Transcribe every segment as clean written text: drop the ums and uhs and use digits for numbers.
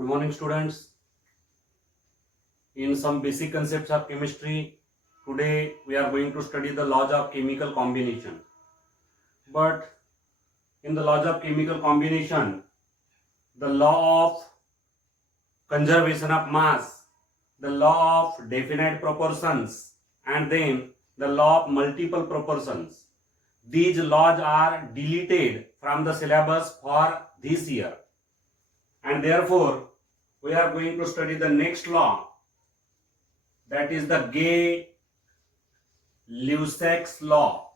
Good morning, students. In some basic concepts of chemistry, today we are going to study the laws of chemical combination. But in the laws of chemical combination, the law of conservation of mass, the law of definite proportions, and then the law of multiple proportions. These laws are deleted from the syllabus for this year. And therefore, we are going to study the next law, that is the Gay-Lussac's law.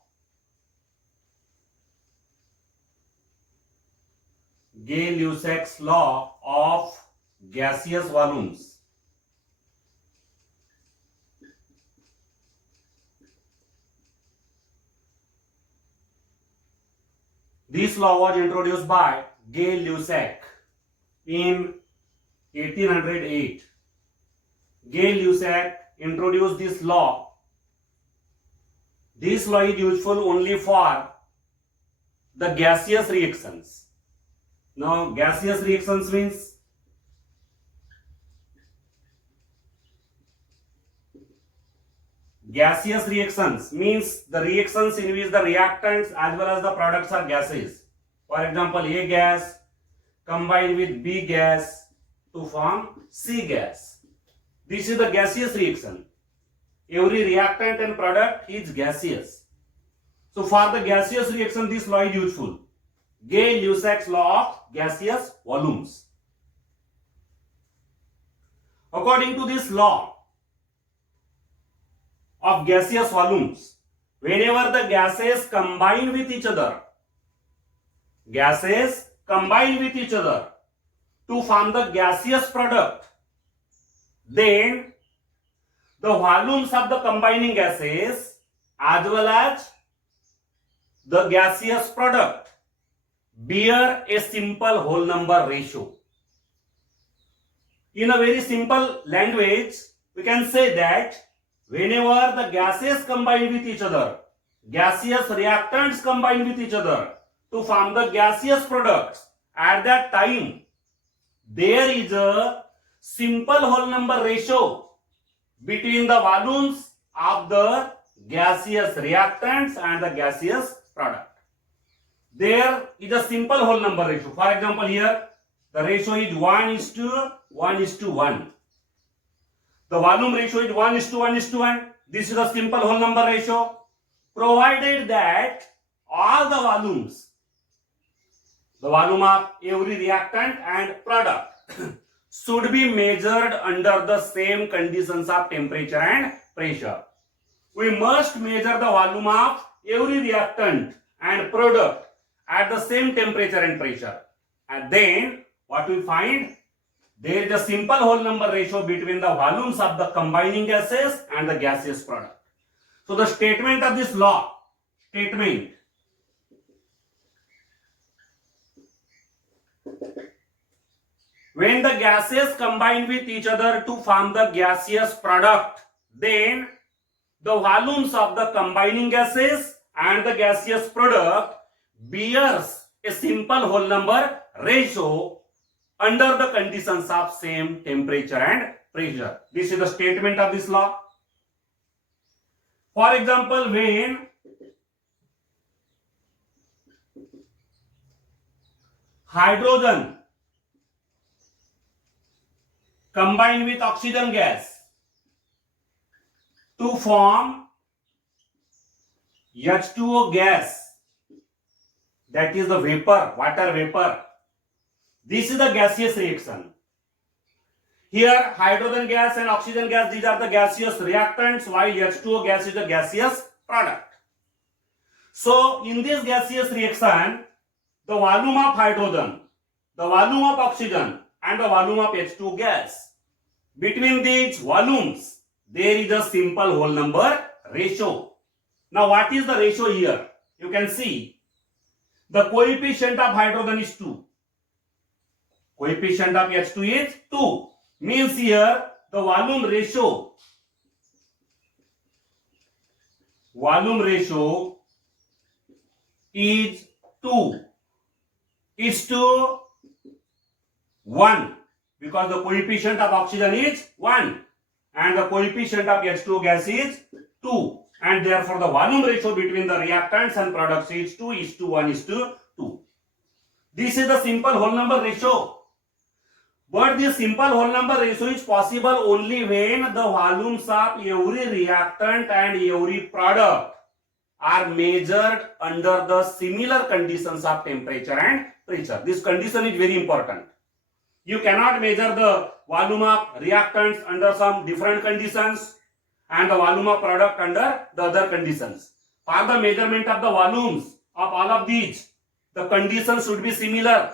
Gay-Lussac's law of gaseous volumes. This law was introduced by Gay-Lussac in 1808. Gay-Lussac introduced this law. This law is useful only for the gaseous reactions. Now, gaseous reactions means the reactions in which the reactants as well as the products are gases. For example, A gas combined with B gas to form C gas. This is the gaseous reaction. Every reactant and product is gaseous. So for the gaseous reaction, this law is useful. Gay-Lussac's law of gaseous volumes. According to this law of gaseous volumes, whenever the gases combine with each other to form the gaseous product, then the volumes of the combining gases as well as the gaseous product bear a simple whole number ratio. In a very simple language, we can say that whenever the gases combine with each other, gaseous reactants combine with each other to form the gaseous products, at that time there is a simple whole number ratio between the volumes of the gaseous reactants and the gaseous product. There is a simple whole number ratio. For example, here the ratio is 1:1:1. The volume ratio is 1:1:1. This is a simple whole number ratio, provided that all the volumes, the volume of every reactant and product should be measured under the same conditions of temperature and pressure. We must measure the volume of every reactant and product at the same temperature and pressure. And then what we find? There is a simple whole number ratio between the volumes of the combining gases and the gaseous product. So the statement of this law, when the gases combine with each other to form the gaseous product, then the volumes of the combining gases and the gaseous product bears a simple whole number ratio under the conditions of same temperature and pressure. This is the statement of this law. For example, when hydrogen combine with oxygen gas to form H2O gas, that is the vapor, water vapor. This is the gaseous reaction. Here hydrogen gas and oxygen gas, these are the gaseous reactants, while H2O gas is the gaseous product. So in this gaseous reaction, the volume of hydrogen, the volume of oxygen and the volume of H2O gas, between these volumes there is a simple whole number ratio. Now what is the ratio here? You can see the coefficient of hydrogen is 2. Coefficient of H2 is 2. Means here the volume ratio is 2:1, because the coefficient of oxygen is 1 and the coefficient of H2O gas is 2, and therefore the volume ratio between the reactants and products is 2:1:2. This is the simple whole number ratio. But this simple whole number ratio is possible only when the volumes of every reactant and every product are measured under the similar conditions of temperature and pressure. This condition is very important. You cannot measure the volume of reactants under some different conditions and the volume of product under the other conditions. For the measurement of the volumes of all of these, the conditions should be similar.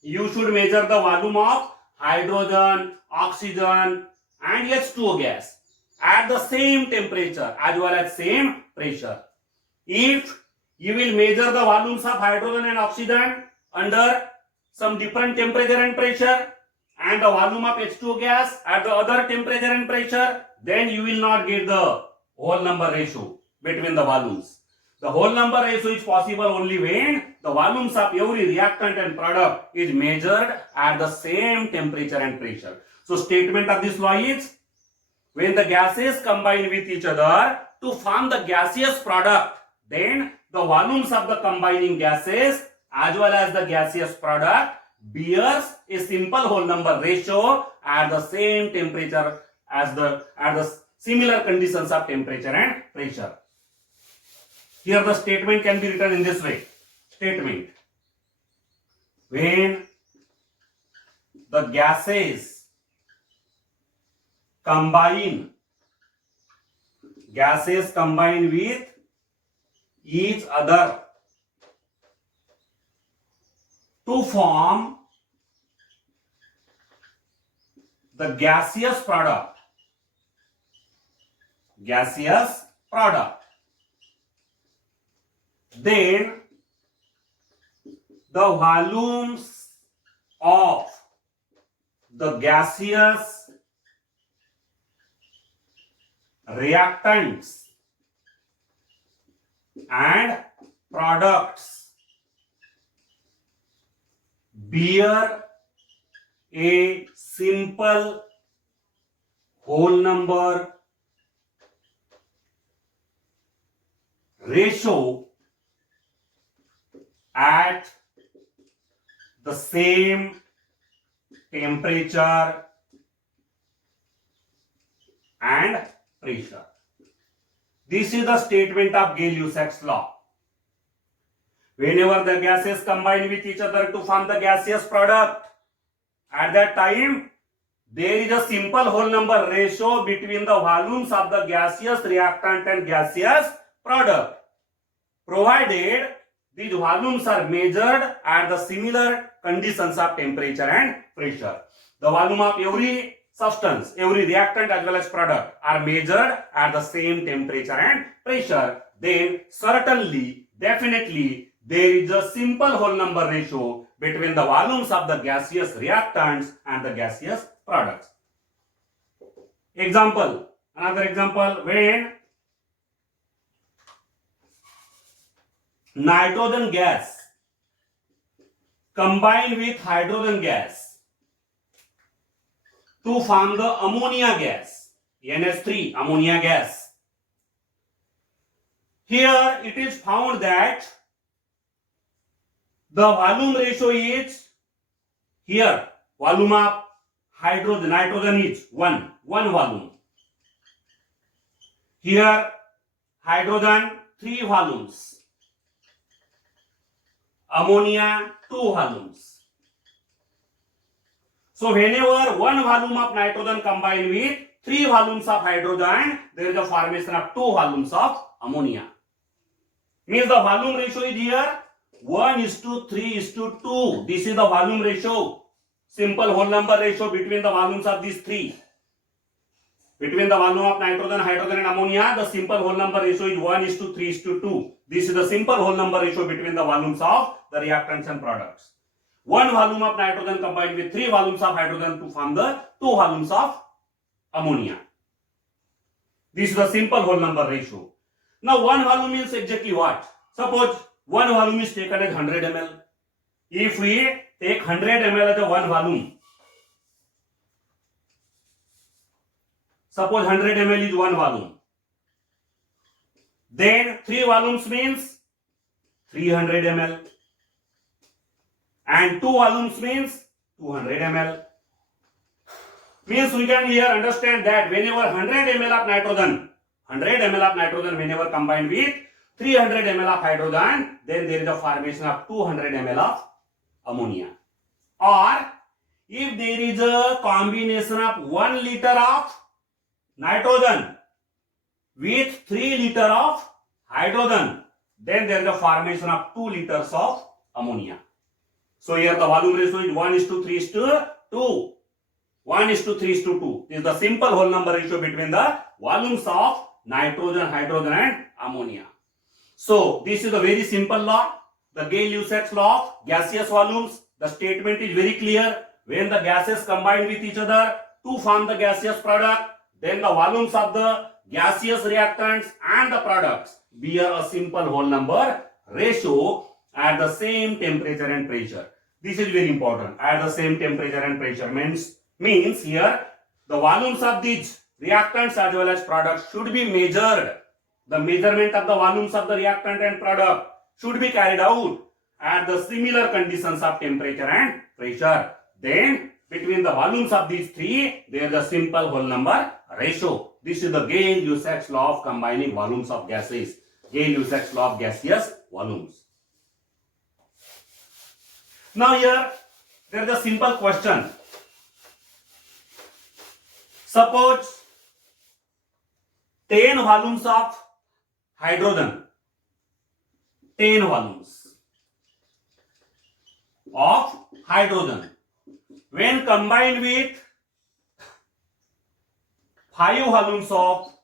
You should measure the volume of hydrogen, oxygen and H2O gas at the same temperature as well as same pressure. If you will measure the volumes of hydrogen and oxygen under some different temperature and pressure and the volume of H2O gas at the other temperature and pressure, then you will not get the whole number ratio between the volumes. The whole number ratio is possible only when the volumes of every reactant and product is measured at the same temperature and pressure. So statement of this law is, when the gases combine with each other to form the gaseous product, then the volumes of the combining gases as well as the gaseous product bears a simple whole number ratio at the same temperature as the similar conditions of temperature and pressure. Here the statement can be written in this way. Statement: when the gases combine with each other to form the gaseous product, then the volumes of the gaseous reactants and products bear a simple whole number ratio at the same temperature and pressure. This is the statement of Gay-Lussac's law. Whenever the gases combine with each other to form the gaseous product, at that time there is a simple whole number ratio between the volumes of the gaseous reactant and gaseous product, provided these volumes are measured at the similar conditions of temperature and pressure. The volume of every substance, every reactant as well as product are measured at the same temperature and pressure, then certainly, definitely, there is a simple whole number ratio between the volumes of the gaseous reactants and the gaseous products. Example, another example, when nitrogen gas combine with hydrogen gas to form the ammonia gas, NH3, ammonia gas. Here it is found that the volume ratio is, here volume of nitrogen is 1 volume. Here hydrogen 3 volumes. Ammonia 2 volumes. So whenever 1 volume of nitrogen combine with 3 volumes of hydrogen, there is a formation of 2 volumes of ammonia. Means the volume ratio is here 1:3:2. This is the volume ratio, simple whole number ratio between the volumes of these three. Between the volume of nitrogen, hydrogen and ammonia, the simple whole number ratio is 1:3:2. This is the simple whole number ratio between the volumes of the reactants and products. 1 volume of nitrogen combined with 3 volumes of hydrogen to form the 2 volumes of ammonia. This is the simple whole number ratio. Now 1 volume means exactly what? Suppose 1 volume is taken as 100 ml. If we take 100 ml as a 1 volume, Suppose 100 ml is one volume. Then 3 volumes means 300 ml. And 2 volumes means 200 ml. Means we can here understand that whenever 100 ml of nitrogen, 100 ml of nitrogen whenever combined with 300 ml of hydrogen, then there is a formation of 200 ml of ammonia. Or if there is a combination of 1 liter of nitrogen with 3 liter of hydrogen, then there is a formation of 2 liters of ammonia. So here the volume ratio is 1:3:2. 1:3:2. This is the simple whole number ratio between the volumes of nitrogen, hydrogen and ammonia. So this is a very simple law, the Gay-Lussac's law of gaseous volumes. The statement is very clear. When the gases combine with each other to form the gaseous product, then the volumes of the gaseous reactants and the products bear a simple whole number ratio at the same temperature and pressure. This is very important. At the same temperature and pressure means here the volumes of these reactants as well as products should be measured. The measurement of the volumes of the reactant and product should be carried out at the similar conditions of temperature and pressure. Then between the volumes of these three, there is a simple whole number ratio. This is the Gay-Lussac's law of combining volumes of gases. Gay-Lussac's law of gaseous volumes. Now here, there is a simple question. Suppose 10 volumes of hydrogen, 10 volumes of hydrogen, when combined with 5 volumes of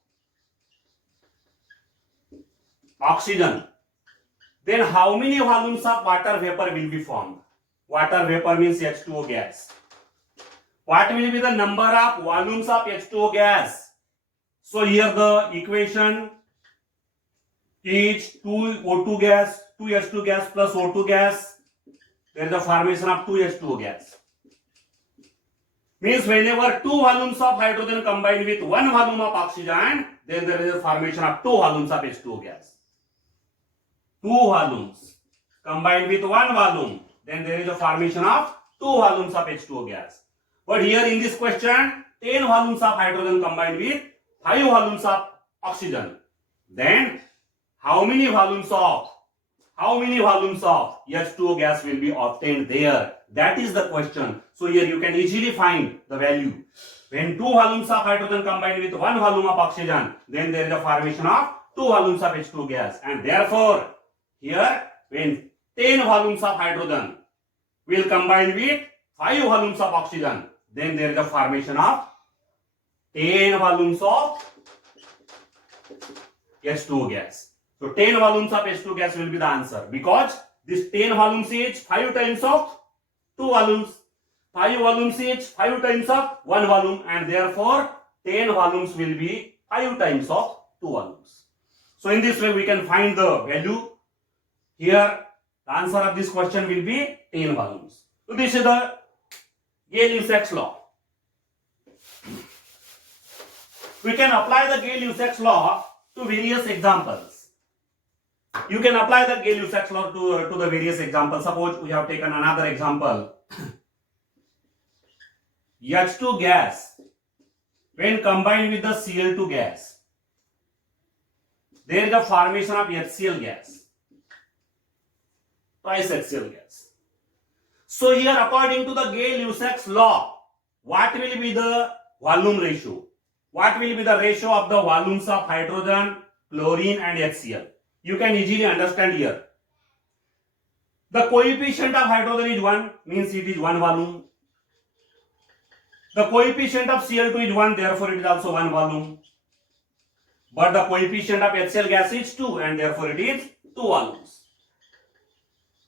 oxygen, then how many volumes of water vapor will be formed? Water vapor means H2O gas. What will be the number of volumes of H2O gas? So here the equation is 2O2 gas, 2H2 gas plus O2 gas. There is a formation of 2H2O gas. Means whenever 2 volumes of hydrogen combined with 1 volume of oxygen, then there is a formation of 2 volumes of H2O gas. 2 volumes combined with 1 volume, then there is a formation of 2 volumes of H2O gas. But here in this question, 10 volumes of hydrogen combined with 5 volumes of oxygen. Then how many volumes of H2O gas will be obtained there? That is the question. So here you can easily find the value. When 2 volumes of hydrogen combined with 1 volume of oxygen, then there is a formation of 2 volumes of H2O gas. And therefore, here when 10 volumes of hydrogen will combine with 5 volumes of oxygen, then there is a formation of 10 volumes of H2O gas. So 10 volumes of H2O gas will be the answer, because this 10 volumes is 5 times of 2 volumes. 5 volumes is 5 times of 1 volume, and therefore 10 volumes will be 5 times of 2 volumes. So in this way we can find the value. Here the answer of this question will be 10 volumes. So this is the Gay-Lussac's law. We can apply the Gay-Lussac's law to various examples. You can apply the Gay-Lussac's law to the various examples. Suppose we have taken another example. H2 gas, when combined with the Cl2 gas, there is a formation of HCl gas, twice HCl gas. So here, according to the Gay-Lussac's law, what will be the volume ratio? What will be the ratio of the volumes of hydrogen, chlorine and HCl? You can easily understand here. The coefficient of hydrogen is 1, means it is 1 volume. The coefficient of Cl2 is 1, therefore it is also 1 volume. But the coefficient of HCl gas is 2, and therefore it is 2 volumes.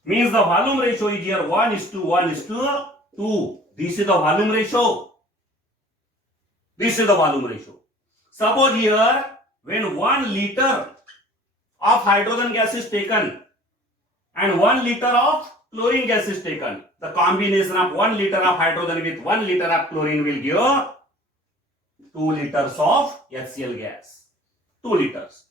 Means the volume ratio is here 1:1:2. This is the volume ratio. This is the volume ratio. Suppose here, when 1 liter of hydrogen gas is taken and 1 liter of chlorine gas is taken, the combination of 1 liter of hydrogen with 1 liter of chlorine will give 2 liters of HCl gas. 2 liters.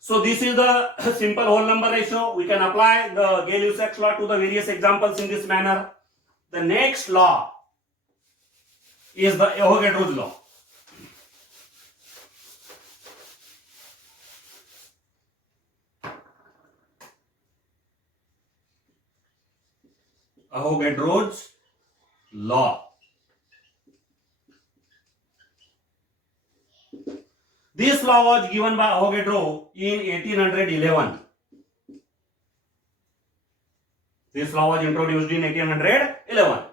So this is the simple whole number ratio. We can apply the Gay-Lussac's law to the various examples in this manner. The next law is the Avogadro's law. Avogadro's law. This law was given by Avogadro in 1811. This law was introduced in 1811.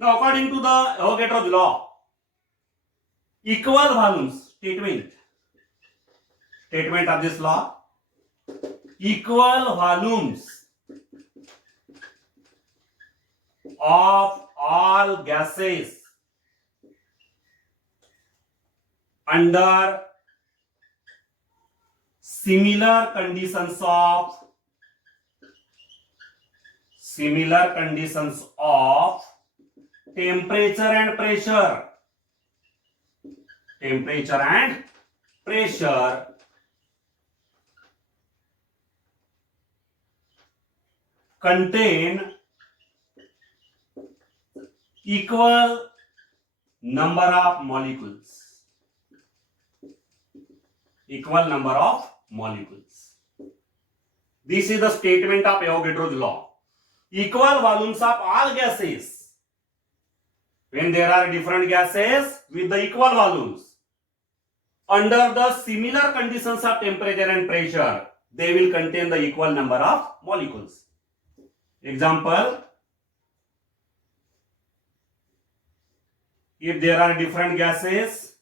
Now, according to the Avogadro's law, equal volumes statement of this law, equal volumes of all gases under similar conditions of temperature and pressure contain equal number of molecules. This is the statement of Avogadro's law. Equal volumes of all gases. When there are different gases with the equal volumes, under the similar conditions of temperature and pressure, they will contain the equal number of molecules. Example, if there are different gases,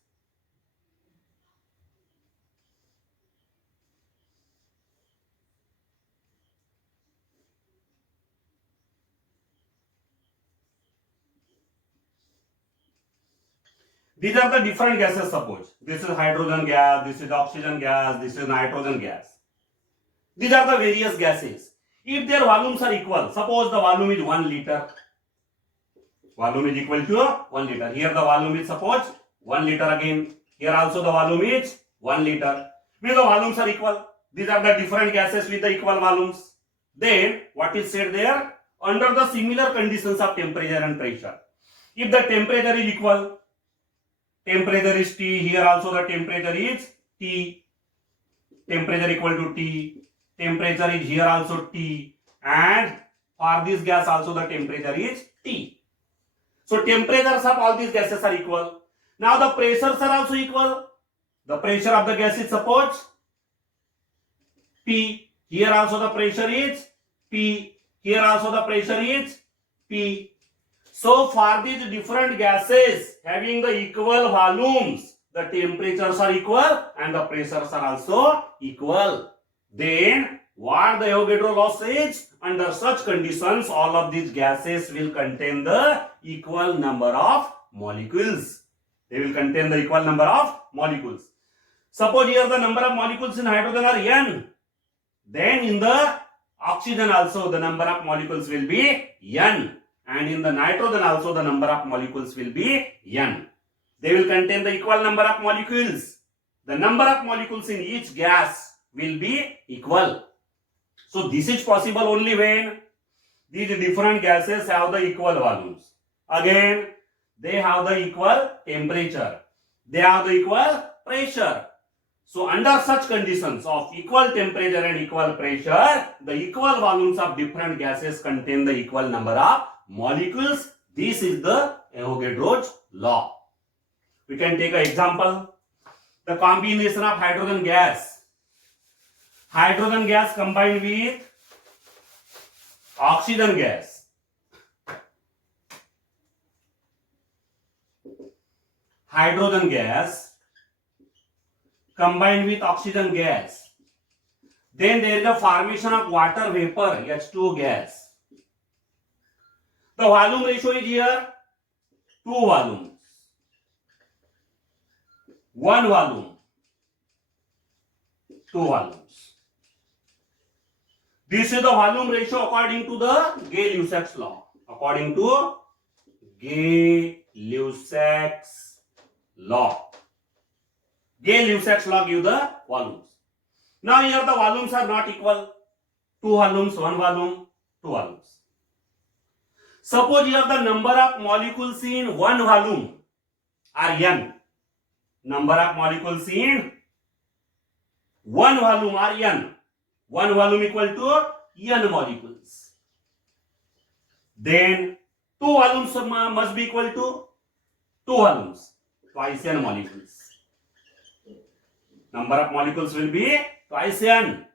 these are the different gases. Suppose this is hydrogen gas, this is oxygen gas, this is nitrogen gas. These are the various gases. If their volumes are equal, suppose the volume is 1 liter. Volume is equal to 1 liter. Here the volume is suppose 1 liter again. Here also the volume is 1 liter. When the volumes are equal, these are the different gases with the equal volumes. Then what is said there? Under the similar conditions of temperature and pressure. If the temperature is equal, temperature is T, here also the temperature is T. Temperature equal to T. Temperature is here also T. And for this gas also the temperature is T. So temperatures of all these gases are equal. Now the pressures are also equal. The pressure of the gas is suppose P. Here also the pressure is P. Here also the pressure is P. So for these different gases having the equal volumes, the temperatures are equal and the pressures are also equal. Then what the Avogadro law says, under such conditions all of these gases will contain the equal number of molecules. They will contain the equal number of molecules. Suppose here the number of molecules in hydrogen are n. Then in the oxygen also the number of molecules will be n. And in the nitrogen also the number of molecules will be n. They will contain the equal number of molecules. The number of molecules in each gas will be equal. So this is possible only when these different gases have the equal volumes. Again, they have the equal temperature. They have the equal pressure. So under such conditions of equal temperature and equal pressure, the equal volumes of different gases contain the equal number of molecules. This is the Avogadro's law. We can take an example. The combination of hydrogen gas. Hydrogen gas combined with oxygen gas. Hydrogen gas combined with oxygen gas. Then there is a formation of water vapor, H2O gas. The volume ratio is here 2 volumes. 1 volume, 2 volumes. This is the volume ratio according to the Gay-Lussac's law. According to Gay-Lussac's law. Gay-Lussac's law give the volumes. Now here the volumes are not equal. 2 volumes, 1 volume, 2 volumes. Suppose here the number of molecules in one volume are n. Number of molecules in one volume are n. One volume equal to n molecules. Then 2 volumes must be equal to 2 volumes, twice n molecules. Number of molecules will be twice n.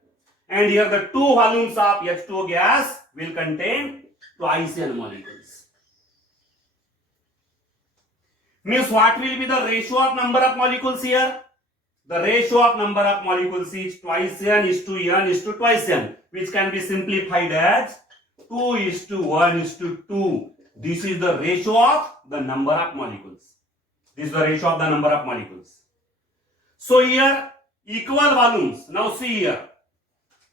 And here the 2 volumes of H2O gas will contain twice n molecules. Means what will be the ratio of number of molecules here? The ratio of number of molecules is twice n is to n is to twice n, which can be simplified as 2 is to 1 is to 2. This is the ratio of the number of molecules. This is the ratio of the number of molecules. So here equal volumes. Now see here,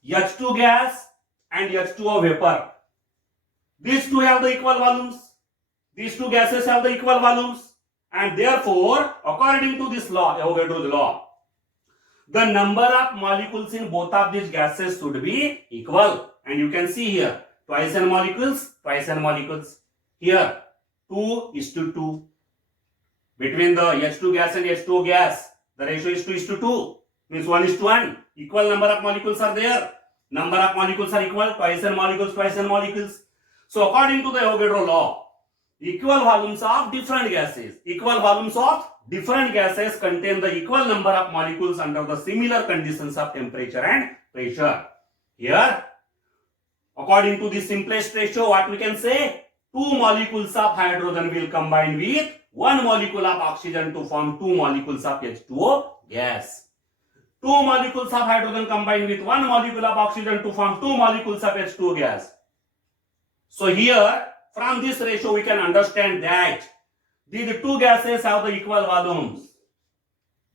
H2 gas and H2O vapor. These two have the equal volumes. These two gases have the equal volumes. And therefore, according to this law, Avogadro's law, the number of molecules in both of these gases should be equal. And you can see here, twice n molecules, twice n molecules. Here, 2 is to 2. Between the H2 gas and H2O gas, the ratio is 2 is to 2. Means 1 is to 1. Equal number of molecules are there. Number of molecules are equal, twice n molecules, twice n molecules. So according to the Avogadro law, equal volumes of different gases contain the equal number of molecules under the similar conditions of temperature and pressure. Here, according to the simplest ratio, what we can say? 2 molecules of hydrogen will combine with 1 molecule of oxygen to form 2 molecules of H2O gas. 2 molecules of hydrogen combine with 1 molecule of oxygen to form 2 molecules of H2O gas. So here, from this ratio, we can understand that these two gases have the equal volumes.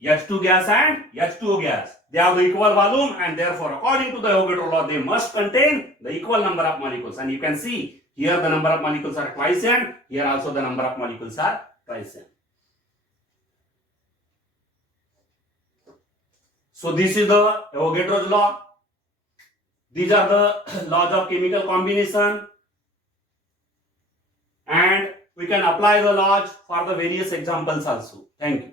H2 gas and H2O gas. They have the equal volume, and therefore, according to the Avogadro law, they must contain the equal number of molecules. And you can see here the number of molecules are twice n. Here also the number of molecules are twice n. So this is the Avogadro's law. These are the laws of chemical combination. And we can apply the laws for the various examples also. Thank you.